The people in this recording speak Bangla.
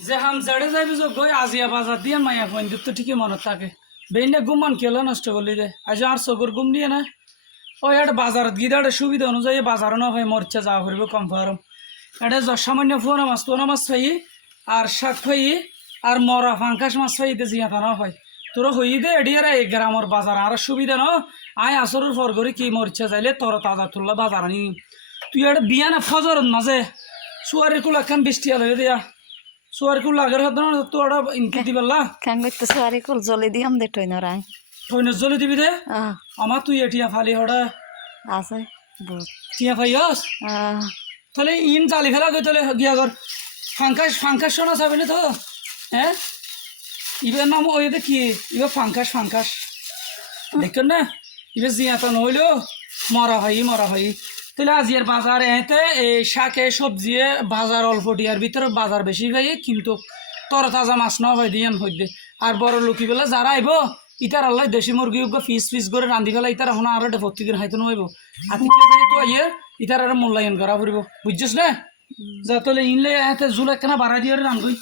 যে হাম জেড়ে যাইবি যে গই আজিয়া বাজার দিয়ে মায়া ফোন দিত তো ঠিকই মনে থাকে বেইনে গুমান কেলো নষ্ট করলি রে আজ আর চকুর গুম দিয়ে না ওই একটা বাজারত গিয়ে সুবিধা অনুযায়ী বাজারও না হয় মরচা যাওয়া করবে কম ফারম এটা সামান্য পোনা মাছ ফাই আর শাক ফাই আর মরা ফাঙ্কাস মাছ ফাইতে জিয়াতা না হয় তোরা হই দে এডিয়ার এই গ্রামের বাজার আর সুবিধা ন আয় আসরের ফর করে কি মরচা যাইলে তোর তাজা তুললা বাজার আনি তুই একটা বিয়া না ফজর মাঝে সুয়ারের কুল একখান বৃষ্টি আলো দিয়া সুয়ারের কুল আগের হাত না তো ওটা ইনকি দিবেলা কাঙ্গতে সারি কল জলে দিয়াম দে টইন রাই টইনে জলে দিবি দে আমার তুই এটিয়া ফালি হড়া আছে বহুত টিয়া ফাইয়াস তাহলে ইন জালি ফেলা গই তাহলে গিয়া কর ফাঙ্কাস শোনা যাবে না তো হ্যাঁ ইবের নাম ওই কি ইবে ফাঙ্কাস দেখেন না ইবে জিয়াতা নহইলো মরা ভাই তাহলে আজিয়ার বাজার এতে এই শাকে সবজি বাজার অল্প টিয়ার ভিতরে বাজার বেশি ভাই কিন্তু তর তাজা মাছ না ভাই দিয়ান হইতে আর বড় লোকি বেলা যারা আইব ইতার আল্লাহ দেশি মুরগি ফিস করে রান্ধি ফেলা ইতার এখন আর প্রতিদিন হাইতে নহইব আতিকে তো আইয়ে ইতার আর মূল্যায়ন করা পড়ব বুঝছিস না যা তাহলে ইনলে এতে জুল একখানা বাড়া দিয়ে রান্ধবই